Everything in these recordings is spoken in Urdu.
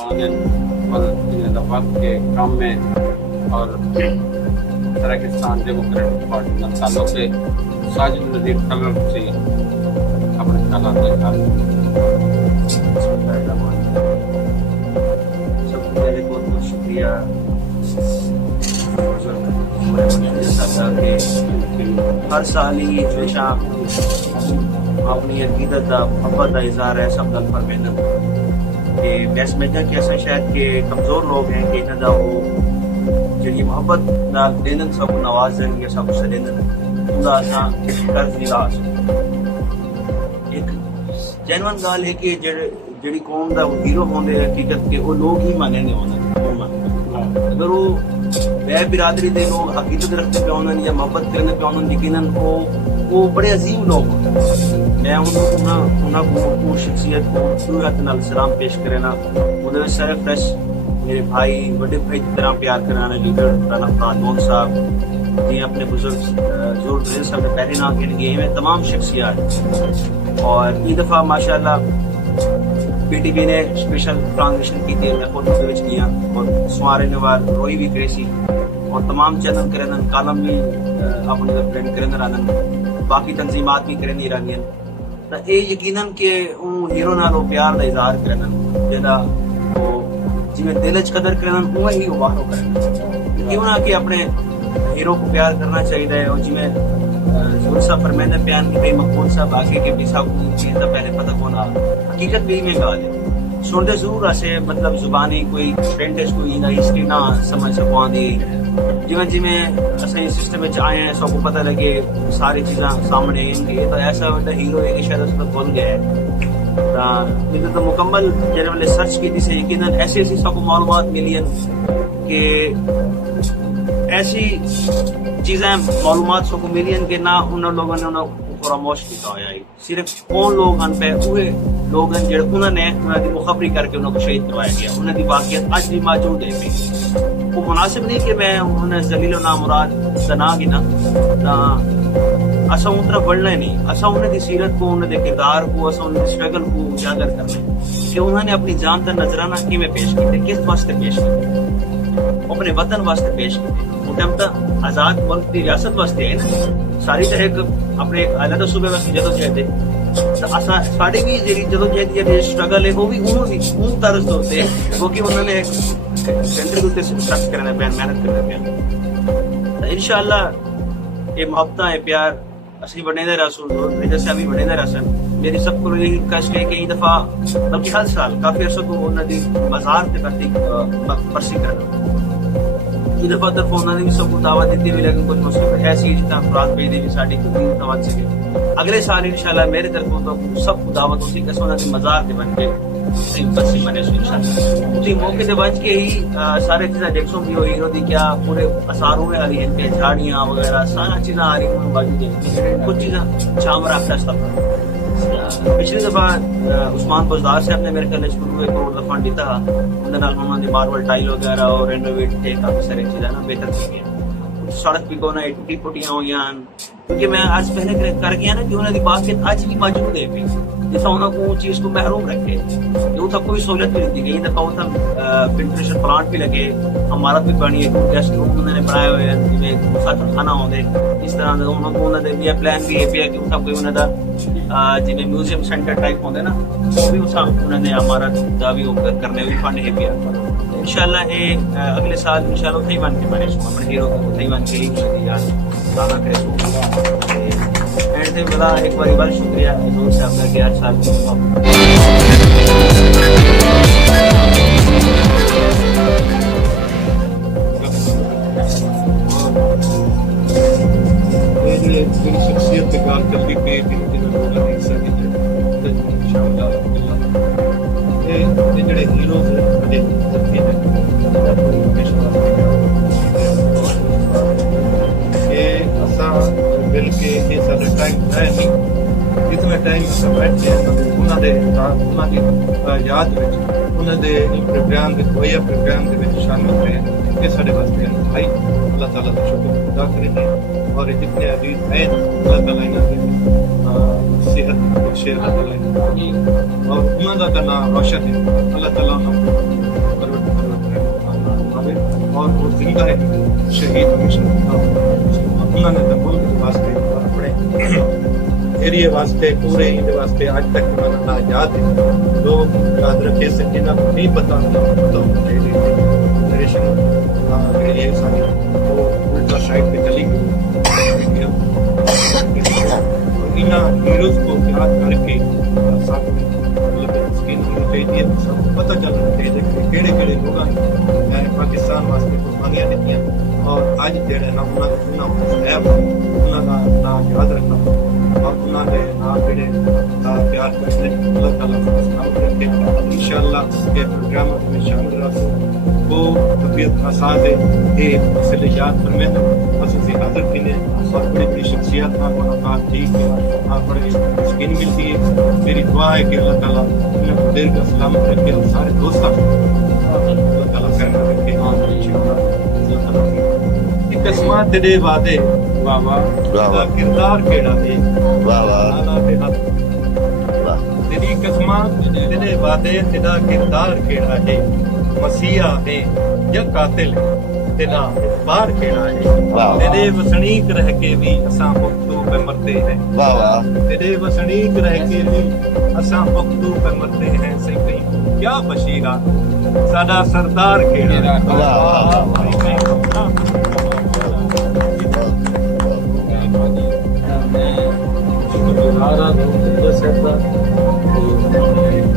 قوانین اور دفعات کے کام میں اور ترکستان ڈیموکریٹک پارٹی میں تعلق سے ساجد نذیر کلر سے اپنے خیالات کے ساتھ سب سے پہلے بہت بہت شکریہ ہر سال ہی ہمیشہ اپنی عقیدت کا محبت کا اظہار ہے سب دل پر محنت کہ بیس مجھا کہ ایسا شاید کہ کمزور لوگ ہیں کہ انہوں کا وہ جی محبت نال دینن سب نوازن یا سب سے دینن انہوں کا قرض نہیں لا سکتے ایک جینون گال ہے کہ جڑی قوم کا وہ ہیرو ہوندے حقیقت کے وہ لوگ ہی مانے نہیں ہونا اگر وہ بے برادری دے لوگ عقیدت رکھتے پہ ہونا یا محبت کرنے پہ ہونا یقیناً وہ بڑے عظیم لوگ ہوتے ہیں میں انہوں کو شخصیت کو صورت نال سلام پیش کرے نا وہ سر فریش میرے بھائی بڑے بھائی کی طرح پیار کرانا لیڈر رانا خاتون صاحب جی اپنے بزرگ زور دین صاحب نے پہلے نام گن گئے ہیں تمام شخصیات اور یہ دفعہ ماشاءاللہ پی ٹی وی نے اسپیشل ٹرانزیشن کی تھی میں خود سوچ کیا اور سوارے نوار روئی بھی کریسی اور تمام چینل کرن کالم بھی اپنے پرنٹ کرن رانن باقی تنظیمات بھی کرن رانگین تو یہ یقیناً کہ ان ہیرو نالو پیار کا اظہار کرن جہاں وہ جی دل چ قدر کرن اوہ ہی باہر کرن کیوں نہ کہ اپنے ہیرو کو پیار کرنا چاہیے اور جی میں زور صاحب پر میں نے بیان کی مقبول صاحب آگے کے بھی صاحب چیز کا پہلے پتہ ہونا حقیقت بھی میں گال ہے سنتے ضرور ایسے مطلب زبانی کوئی فرینٹس کوئی نہ ہسٹری نہ سمجھ سکو آدھی جی میں اصل سسٹم میں آئے ہیں سب کو پتہ لگے ساری چیزیں سامنے آئیں گی تو ایسا بڑا ہیرو ہے کہ شاید اس کو بھول گیا ہے تو مکمل جب والے سرچ کی تھی سے یقیناً ایسی ایسی سب کو معلومات ملی ہیں کہ ایسی چیزیں معلومات سب کو ملی ہیں کہ نہ ان لوگوں نے انہوں پراموش کیا ہوا ہے صرف کون لوگ ان پہ وہ لوگ ہیں جڑے انہوں نے انہوں کی مخبری کر کے انہوں کو شہید کروایا گیا انہوں کی واقعیت آج بھی موجود ہے وہ مناسب نہیں کہ میں انہیں ذلیل و نامراد سنا گنا اصا ان طرف بڑھنا ہی نہیں اصا انہیں دی سیرت کو انہیں دے کردار کو اصا انہیں دی سٹرگل کو اجاگر کرنا ہے کہ انہوں نے اپنی جان کا نظرانہ کیویں پیش کیتے کس واسطے پیش کیتے اپنے وطن واسطے پیش کیتے وہ ٹائم تو آزاد ملک کی ریاست واسطے ہے نا ساری تو ایک اپنے علیحدہ صوبے واسطے جدوجہد ہے ساڑی بھی جی جدوجہد یا سٹرگل ہے وہ بھی انہوں نے اون طرز ہوتے ہیں وہ کہ انہوں نے ایک سینٹر کے اتنے سخت کرنا پیا محنت کرنا پیا انشاءاللہ یہ محبت ہے پیار اسی بڑھنے دے رسول جیسے ابھی بڑھنے دے رسن میری سب کو یہی کش ہے کہ یہ دفعہ بلکہ ہر سال کافی عرصہ کو انہوں نے مزار کے پرتی برسی کرنا یہ دفعہ طرف انہوں نے بھی سب کو دعوت دیتی ہوئی لیکن کچھ مسئلہ ایسی جتنا افراد بھیج دی ساڑی کو دعوت سکے اگلے سال انشاءاللہ میرے طرف تو سب کو دعوت ہوتی کہ انہوں نے مزار کے بن کے برسی بنے سو انشاءاللہ اسی موقع سے بچ کے ہی سارے چیزیں ڈیکسوں بھی ہوئی ہوتی کیا پورے اثار ہوئے آ رہی ہیں کہ جھاڑیاں وغیرہ سارا چیزیں آ رہی ہیں باجود کچھ چیزیں شام رکھتا ہے پچھلی دفعہ عثمان بزدار صاحب نے میرے خیال شروع ایک کروڑ دفعہ دیتا انہوں نے ماربل ٹائل وغیرہ اور رینوویٹ تھے کافی سارے چیزیں نا بہتر کی گئی سڑک بھی کونا ٹوٹی پھوٹیاں ہوئی ہیں کیونکہ میں آج پہلے کر گیا نا کہ انہوں نے باقیت آج بھی موجود ہے جیسا انہوں کو چیز کو محروم رکھے جو تھا کوئی سہولت بھی نہیں دی گئی دفعہ وہ تھا فلٹریشن پلانٹ بھی لگے عمارت بھی بنی ہے گیسٹ روم انہوں نے بنائے ہوئے ہیں جی مسافر خانہ ہوندے اس طرح انہوں کو انہوں نے یہ پلان بھی ہے پیا کہ وہ کوئی انہوں کا جی میوزیم سینٹر ٹائپ ہوندے نا وہ بھی اس انہوں نے عمارت کا بھی کرنے بھی فنڈ ہے پیا انشاءاللہ یہ اگلے سال انشاءاللہ اتھائی بن کے بنے سو اپنے ہیرو کو اتھائی بن کے ہی یاد دانا کرے سو اینڈ سے بلا ایک بار بار شکریہ حضور صاحب کا کہ ہر سال میری شخصیت کے کام جلدی پہ جڑے ہیروز مل کے یہ سارے ٹائم ہے نہیں جتنا ٹائم بیٹھتے ہیں انہوں نے یاد انہوں نے پروگرام ہوئے پروگرام کے شامل ہوئے ہیں یہ سارے واسطے بھائی اللہ تعالیٰ کا شکر ادا کریں گے اور جتنے عزیز ہیں اللہ تعالیٰ انہوں نے صحت بخشے اللہ تعالیٰ اور انہوں کا نام روشن ہے اللہ تعالیٰ اور وہ زندہ ہے شہید ہمیشہ انہوں نے ملک واسطے اور اپنے ایریے واسطے پورے ہند واسطے آج تک انہوں نے یاد ہے لوگ یاد رکھے سے جنہوں کو نہیں پتا تو جنریشن یہ ساری وہ الٹا سائڈ پہ چلی گئی اور انہاں ہیروز کو یاد کر کے ساتھ میں اسکین ہونی چاہیے سب کو پتہ چلنا چاہیے کہ کہڑے کہڑے لوگوں نے پاکستان واسطے قربانیاں دیتی اور اج جڑے نا انہاں کا نام یاد رکھنا اور انہاں دے نام جڑے پیار کرنے اللہ تعالیٰ سلام رکھے انشاءاللہ یہ پروگرام میں شامل رہو وہ طبیعت آساد ہے یہ مسئلے یاد فرمائیں خصوصی حاضر کینے اور بڑی بڑی شخصیات کا ملاقات ٹھیک ہے آپ بڑے سکین ملتی ہے میری دعا ہے کہ اللہ تعالیٰ انہیں کو دیر کا سلامت رکھے اور سارے دوستوں کو اللہ تعالیٰ خیر رکھے ایک قسمہ تیرے وعدے واہ واہ تیرا کردار کیڑا ہے واہ واہ اللہ کے حق تیری قسمہ تیرے وعدے تیرا کردار کیڑا ہے مسیحا ہے یا قاتل ہے تیرا بار کیڑا ہے تیرے وسنیک رہ کے بھی اساں پختو پہ مرتے ہیں واہ واہ تیرے وسنیک رہ کے بھی اساں پختو پہ مرتے ہیں سے کہیں کیا بشیرہ ساڈا سردار کیڑا ہے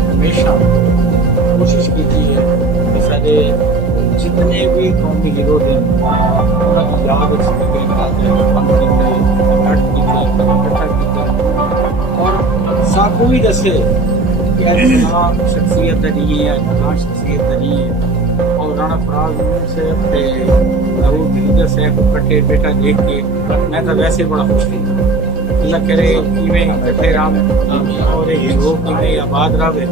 ہمیشہ کوشش کی ہے کہ سارے جتنے بھی قومی ہیرو ہیں انہوں کی یاد اور ساکو بھی دسے کہ ایسا شخصیت نہیں ہے جہاں شخصیت نہیں ہے اور رانا فراز صاحب ضرور دلیجر صاحب کٹے بیٹا دیکھ کے میں تو ویسے بڑا خوش تھی اللہ کرے کیویں کٹے رام اور ایک جو کیویں آباد رہے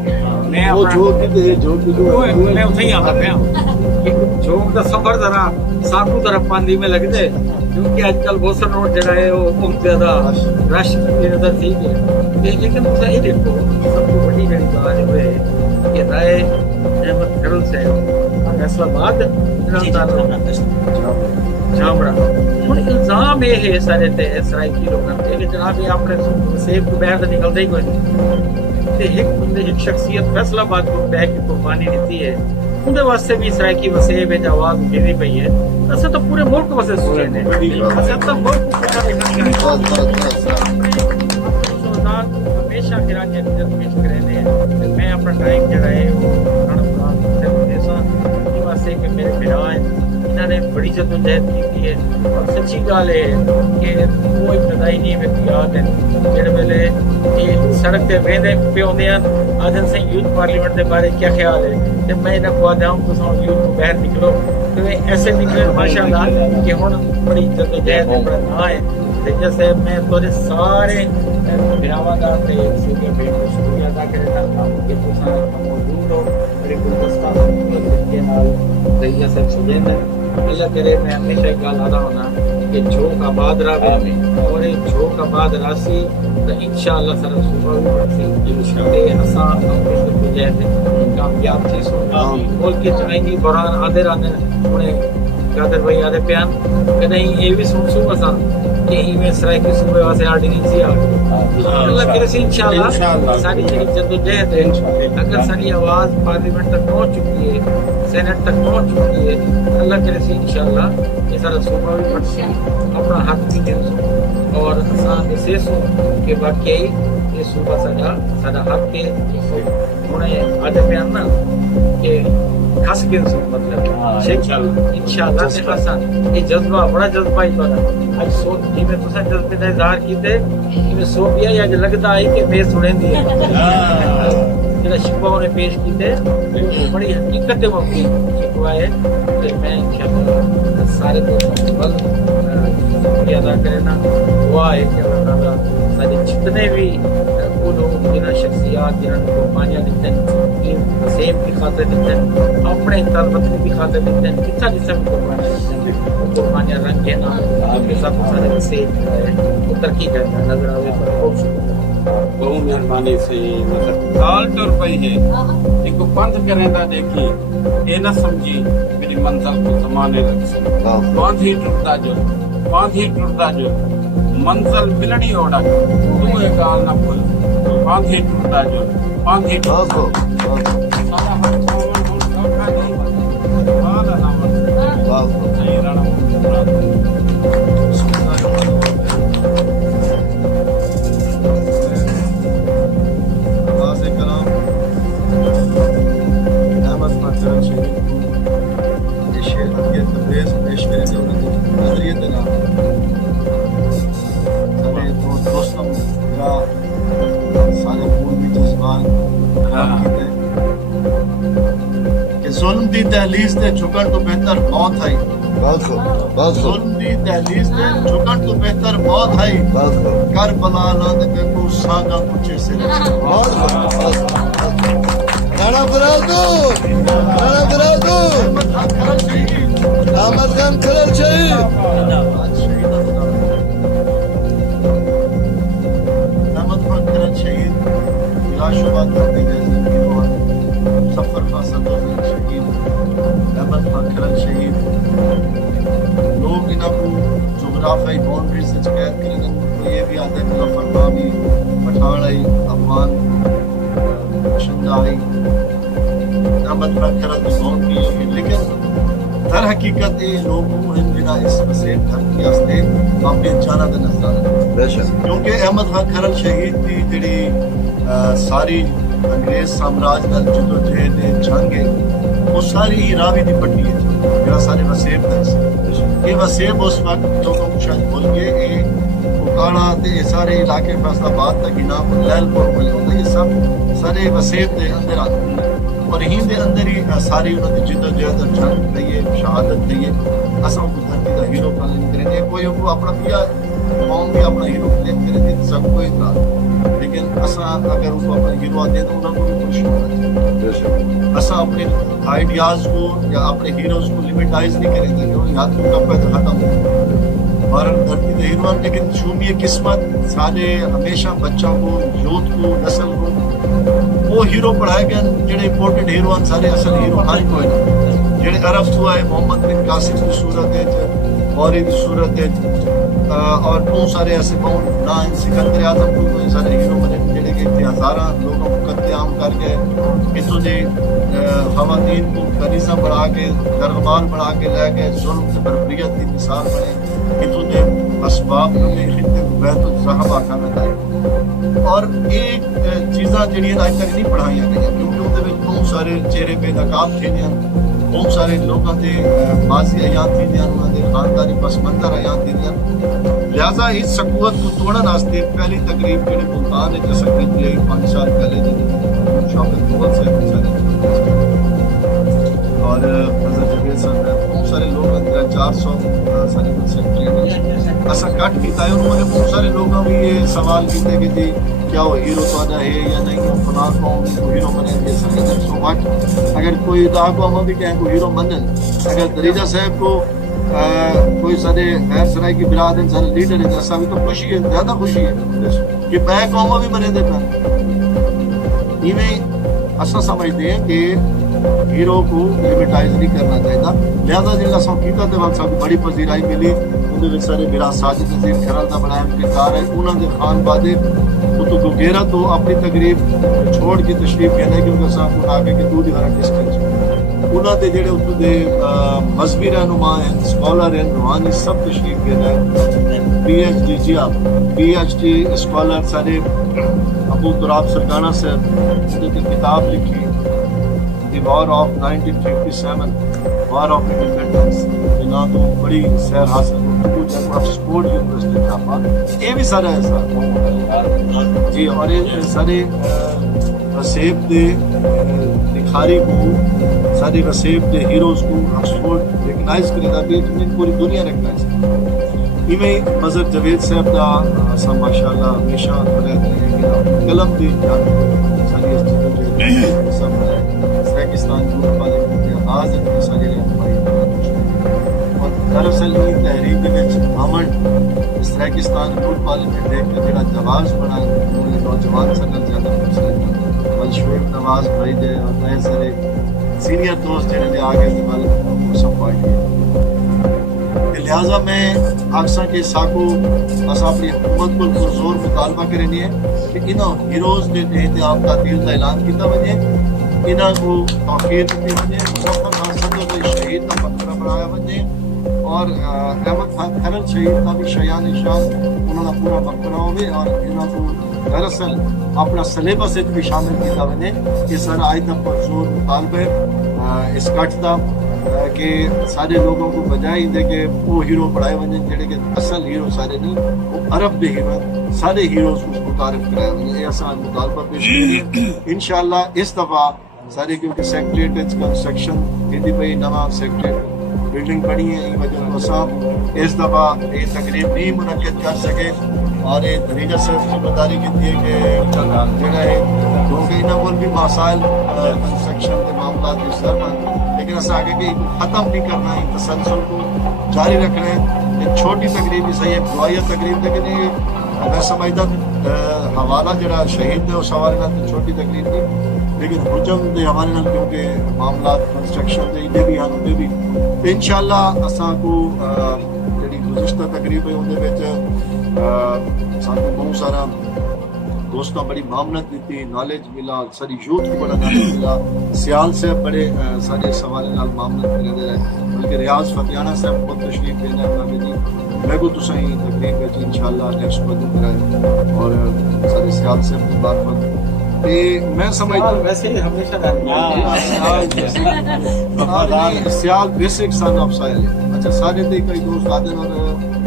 میں اتنے ہی آتا پیا جو کا سفر ذرا ساکو طرف پاندی میں لگ دے کیونکہ آج کل بوسن روڈ جڑا ہے وہ بہت زیادہ رش کی نظر ٹھیک ہے لیکن اس یہ دیکھو سب کو بڑی بڑی بات ہے کہ رائے احمد خرل صاحب فیصلہ آباد جامڑا ہوں الزام یہ ہے سارے سرائکی لوگوں کے کہ جناب یہ اپنے سیب کو باہر تو نکلتا ہی کوئی نہیں ایک بندے ایک شخصیت فیصلہ آباد کو بہ کے قربانی دیتی ہے اندر واسطے بھی سرائکی وسیب ہے آواز اٹھینی پئی ہے اصل تو پورے ملک واسطے سوچے ہیں اصل تو ملک ہمیشہ گرانے پیش کرنے میں اپنا ٹائم جڑا ہے وہ واسطے کہ میرے بھرا ہیں انہوں نے بڑی جدوجہد کی ہے اور سچی گل ہے کہ وہ ابتدائی نہیں میں یاد ہے جڑے ویلے یہ سڑک پہ وہدے پہ ہوندے ہیں آدھن سے یوتھ پارلیمنٹ کے بارے کیا خیال ہے کہ میں انہیں کو آدھا ہوں تو یوتھ کو باہر نکلو تو ایسے نکلے ماشاء اللہ کہ ہوں بڑی جدوجہد ہے بڑا نہ ہے لیکن صاحب میں تھوڑے سارے بھراواں دا تے صوبے بھیڑ کو شکریہ ادا کرنا کہ تساں موجود ہو میرے گلدستہ کے نال رہیا صاحب سجین اللہ کرے میں ہمیشہ ایک گل آدھا ہونا کہ جھوک آباد رہے اور ایک جھوک آباد راسی تو انشاءاللہ سارا صوبہ بھی راسی انشاءاللہ اساں اپنے کو جہتے کامیاب تھی سو بول کے چاہیے بران آدھے راندے انہیں قادر بھائی آدھے پیان کہ نہیں یہ بھی سن سو اساں کہ میں سرائکی صوبے واسطے آرڈیننس ہی اللہ کرے سے انشاءاللہ ساری جدوجہد ہے اگر ساری آواز پارلیمنٹ تک پہنچ چکی ہے سینٹ تک پہنچ چکی ہے اللہ کرے سے انشاءاللہ یہ سارا صوبہ بھی پڑھ سے اپنا حق بھی دے سو اور اساں اسے سو کہ واقعی یہ صوبہ سارا حق ہے انہیں آدھے بیان نا کہ خاص کن سو مطلب انشاءاللہ سے خاصا یہ جذبہ بڑا جذبہ ہی پڑا آج سو جی میں تساں جذبے کا اظہار کیتے میں سو گیا یا لگتا ہے کہ میں سنیں دی جڑا شکوہ نے پیش کیتے بڑی حقیقت موقعی شکوہ ہے کہ میں انشاءاللہ سارے دوستوں کو بل شکریہ ادا کرنا دعا ہے کہ اللہ تعالیٰ سارے جتنے بھی وہ لوگ جنہاں شخصیات جنہاں قربانیاں دیتے ہیں سیب کی خاطر دیتے ہیں اپنے طلبت کی خاطر دیتے ہیں کتنا جسم قربانیاں دیتے ہیں قربانیاں رنگ کے نام آپ کے ساتھ سارے سیب وہ ترقی کرنا نظر آئے پر خوب شکریہ بہت مہربانی سے مطلب سال ٹر پئی ہے ایک پنج کریں تا دیکھی یہ نہ سمجھی میری منزل کو زمانے لگ سی باندھ ہی ٹرتا جو منزل ملنی اوڑا تو یہ گال نہ بھول باندھ ہی ٹرتا جو سارا ہر قوم کو دھوکا نہیں والا نام صحیح رہنا ظلم دی دہلیز تے جھکن تو بہتر موت آئی ظلم دی دہلیز تے جھکن تو بہتر موت آئی کربلا نہ دے کو سانگا پوچھے سے رانا برادو احمد خان کھلل شہید احمد خان کھلل شہید شبہ کرتے گئے سفر خاصہ شہید احمد خان کھلل شہید لوگ انہوں کو جغرافیائی باؤنڈری سے قید کریں گے تو یہ بھی آتا ہے مظفر نامی پٹھان آئی افغان شندہ آئی احمد خان کھلل کی باؤنڈری ہے لیکن در حقیقت یہ لوگ جنہاں اس وسیع دھرتی واسطے اپنی جانا کا نظارہ کیونکہ احمد خان کھلل شہید کی جڑی ساری انگریز سامراج نال جدوجہد جنگ ہے وہ ساری ہی راوی دی پٹی ہے جڑا سارے وسیب دا یہ وسیب اس وقت لوگوں کو شاید بھول گئے یہ اکاڑا تے یہ سارے علاقے فیصل آباد تک ہی نام لیل پور مل ہوتا یہ سب سارے وسیب دے اندر آتے ہیں اور یہیں دے اندر ہی ساری انہوں نے جدوجہد جنگ دئیے شہادت دئیے اساں کو دھرتی دا ہیرو کلیم کریں گے کوئی کو اپنا پیا قوم بھی اپنا ہیرو کلیم کریں گے سب کوئی اطلاع لیکن اساں اگر اس کو اپنا ہیرو دے تو انہوں کو بھی خوشی ہونا چاہیے اساں اپنے آئیڈیاز کو یا اپنے ہیروز کو لیمیٹائز نہیں کریں گے کیونکہ یاد کو کب پیدا ختم ہو ہمارا دھرتی دے ہیروان لیکن شومی قسمت سارے ہمیشہ بچوں کو یوتھ کو نسل کو وہ ہیرو پڑھائے گئے جڑے امپورٹنٹ ہیروان سارے اصل ہیرو ہائی کوئی جڑے عرب تو آئے محمد بن قاسم کی صورت ہے غوری کی صورت ہے اور بہت سارے ایسے بہت نہ سکندر اعظم کو کوئی سارے ہیرو بنے جڑے کہ ہزارہ لوگوں کو قتل عام کر کے اتوں کے خواتین کو کنیزہ بڑھا کے درغمال بڑھا کے لے کے ظلم سے بربریت کی مثال بنے اتوں کے اسباب میں خطے کو بیت الصحابہ کھانا لائے اور ایک چیزاں جڑیاں آج تک نہیں پڑھائیاں گئی کیونکہ اندر بہت سارے چہرے بے نقاب تھے بہت سارے لوگوں کے ماضی ایام تھی انہوں نے خاندانی پس منظر ایام تھی لہٰذا اس سکوت کو توڑن واسطے پہلی تقریب جڑے ملتان ہے جیسا کہ 5 سال پہلے شوکت مغل سے اور حضرت جبیر صاحب بہت سارے لوگ اندر 400 ساری سیکٹری ایسا کٹ کیتا ہے انہوں نے بہت سارے لوگوں بھی یہ سوال کیتے کہ جی کیا وہ ہیرو تو ہے یا نہیں وہ فلاں قوم کو ہیرو بنے گے سو واٹ اگر کوئی ادعا کو ہم بھی کہیں کو ہیرو بنن اگر دریجہ صاحب کو کوئی سارے خیر سرائی کی برادری سارے لیڈر ہے ایسا بھی تو خوشی ہے زیادہ خوشی ہے کہ بے قوموں بھی بنے دے پہ ایسا سمجھتے ہیں کہ ہیرو کو لیمیٹائز نہیں کرنا چاہیے لہذا جب اصل کیتا تو وقت سب بڑی پذیرائی ملی اندر سارے میرا ساجد نذیر کھرل کا بڑا کردار ہے انہوں نے خان بادے تو گیرا تو اپنی تقریب چھوڑ کی تشریف کہنا ہے کیونکہ صاحب کو آگے کے 2 دیوارہ ڈسٹنس انہوں نے جڑے اتوں کے مذہبی رہنما ہیں اسکالر ہیں روحانی سب تشریف کہنا ہے PhD جی آپ PhD اسکالر سارے ابو تراب سرکانہ سے کتاب لکھی the war of 1957 war of independence جنہاں تو بڑی سیر حاصل سپورٹ یونیورسٹی جاپان یہ بھی سارا ایسا جی اور یہ سارے وسیب دے لکھاری کو سارے وسیب دے ہیروز کو آکسفورڈ ریکگنائز کرے گا بھی پوری دنیا ریکگنائز کرے ایویں مظہر جاوید صاحب کا سب ماشاءاللہ ہمیشہ رہتے ہیں کہ قلم دی ساری سب پاکستان کو والے آغاز اتنی ساری رہنمائی اور دراصل یہ تحریک امن اس پاکستان یوتھ پارلیمنٹ دیکھ کے جڑا جواز بنا نوجوان سنگل زیادہ مسئلہ بل شعیب نواز بھائی دے اور نئے سارے سینئر دوست جنہیں آگے سب پارٹی لہٰذا میں آکساں کے ساکو اصا اپنی حکومت کو پرزور مطالبہ کرنی ہے کہ انہوں ہیروز کے احتیاط تعطیل کا اعلان کیا وجے انہوں کو توقیر دیتی وجے مظفر خان صدر کے شہید کا مقبرہ بنایا وجے اور احمد خان کھرل شہید کا بھی شیان شان انہوں نے پورا مقبرہ ہوئے اور انہوں کو دراصل اپنا سلیبس بھی شامل کیا وجے یہ سارا آج تک پرزور مطالبہ اس کٹ کا کہ سارے لوگوں کو بجائے دے کہ وہ ہیرو پڑھائے وجن جڑے کہ اصل ہیرو سارے نہیں وہ عرب دے ہیرو سارے ہیروز کو متعارف کرائے وجن یہ آسان مطالبہ پیش کریں انشاءاللہ اس دفعہ سارے کیونکہ سیکٹریٹ کنسٹرکشن تھی پئی نواں سیکٹریٹ بلڈنگ بنی ہے یہ وجہ کو صاحب اس دفعہ یہ تقریب نہیں منعقد کر سکے اور یہ دریجہ صاحب ذمہ داری کی ہے کہ جڑا ہے کیونکہ انہوں کو بھی مسائل کنسٹرکشن کے معاملات کی سر لیکن ایسا آگے کہ ختم نہیں کرنا ہے تسلسل کو جاری رکھنا ہے ایک چھوٹی تقریب ہی صحیح ہے دعائیہ تقریب لیکن یہ میں سمجھتا حوالہ جڑا شہید ہے اس حوالے نال چھوٹی تقریب تھی لیکن حجم کے حوالے نال کیونکہ معاملات کنسٹرکشن کے انہیں بھی ہیں انہیں بھی انشاءاللہ اساں کو جڑی گزشتہ تقریب ہے انہیں سانو بہت سارا دوستوں بڑی معاملت دیتی نالج ملا ساری یوتھ کو بڑا نالج ملا سیال سے بڑے سارے سوالے نال معاملت کرے دے رہے بلکہ ریاض فتیانہ صاحب خود تشریف دینا ہے جی میں کو تو صحیح تقریب ہے جی انشاءاللہ نیکسٹ بدل کرائے اور سارے سیال سے مبارکباد میں سمجھتا ہوں ویسے ہمیشہ سیال بیسک سن آف سائل ہے اچھا سارے تھے کئی دوست آدھے اور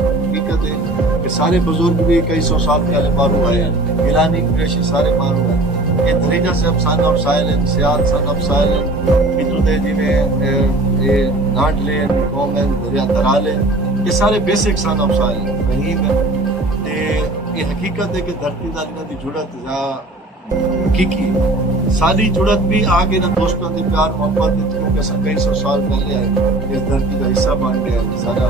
حقیقت ہے کہ سارے بزرگ بھی کئی سو سال پہلے مارو آئے ہیں گیلانی قریشی سارے مارو ہیں یہ دریجہ صاحب سن آف سائل ہیں سیال سن آف سائل ہیں اتو دے جی میں یہ ناٹ لین کومن دریا درال ہیں یہ سارے بیسک سن آف سائل ہیں رحیم ہیں یہ حقیقت ہے کہ دھرتی داری دی جڑت حقیقی ساری جڑت بھی آگے نہ دوستوں کے پیار محبت کیونکہ سب کئی سو سال پہلے آئے اس دھرتی کا حصہ بن گیا سارا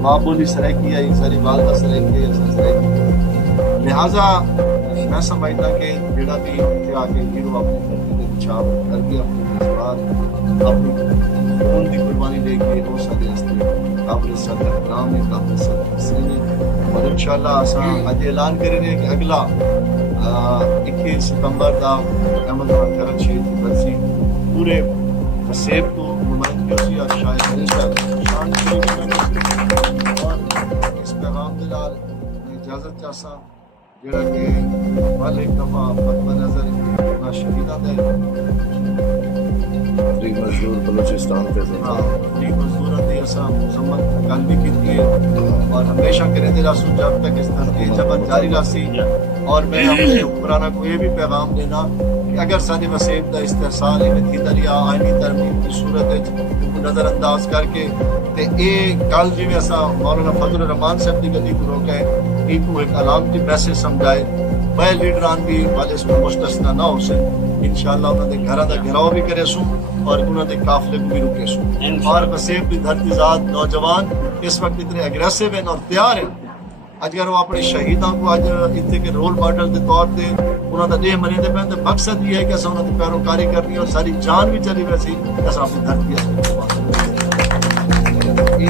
ماں بولی سرائکی ہے ساری والدہ سرائکی ہے سرائکی لہٰذا میں سمجھتا کہ جڑا بھی اتنے آ کے ہیرو اپنی دھرتی کے چھاپ کر کے اپنے جذبات اپنی خون کی قربانی دے کے وہ سارے ہستے قابل صدر احترام ہے قابل صدر حسین ہے اور انشاءاللہ آسان آج اعلان کریں گے کہ اگلا 21 ستمبر کا احمد خان کھرل شہید کی برسی پورے وسیب کو نمائندگی سے اور شاید شان اور اس پیغام دلال میں اجازت چاہتا جڑا کہ بل ایک دفعہ مطمع نظر اپنا شہیدہ دے فریق مزدور بلوچستان کے فریق مزدور دے ایسا مذمت کل بھی کی ہے اور ہمیشہ کریں دے راسو جب تک اس طرح جبت جاری راسی اور میں اپنے حکمرانہ کو یہ بھی پیغام دینا کہ اگر سارے وسیب کا استحصال تھی دریا آئینی ترمیم کی صورت کو نظر انداز کر کے یہ کل جی ایسا مولانا فضل الرحمان صاحب کی گلی کو روکے ان کو ایک علامتی میسج سمجھائے بے لیڈران بھی والے اس میں مستثنا نہ ہو سن انشاءاللہ انہوں نے گھرہ دا گھراؤ بھی کرے سوں اور انہوں نے قافلے کو بھی رکے سوں اور وسیب بھی دھرتی ذات نوجوان اس وقت اتنے اگریسو ہیں اور تیار ہیں اگر وہ اپنے شہیدوں کو آج اتنے کے رول ماڈل کے طور پہ انہوں نے دے منے دے پہن تو مقصد یہ ہے کہ ایسا انہوں نے پیروکاری کرنی ہے اور ساری جان بھی چلی ویسی ایسا اپنی دھرتی ہے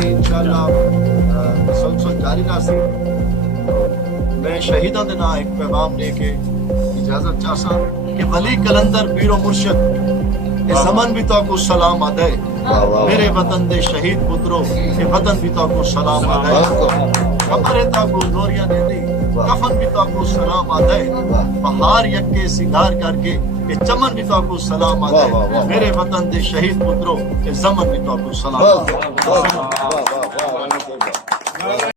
انشاءاللہ مسلسل جاری رہی میں شہیدوں کے نام ایک پیغام لے کے اجازت چاہتا کہ ولی کلندر پیر و مرشد یہ زمن بھی تو کو سلام آدھے میرے وطن دے شہید پترو یہ وطن بھی تو کو سلام آدھے خبر ہے تاکو نوریاں دے دی کفن بھی تاکو سلام آدھے بہار یکے سنگار کر کے یہ چمن بھی تاکو سلام آدھے میرے وطن دے شہید پترو یہ زمن بھی تاکو سلام آدھے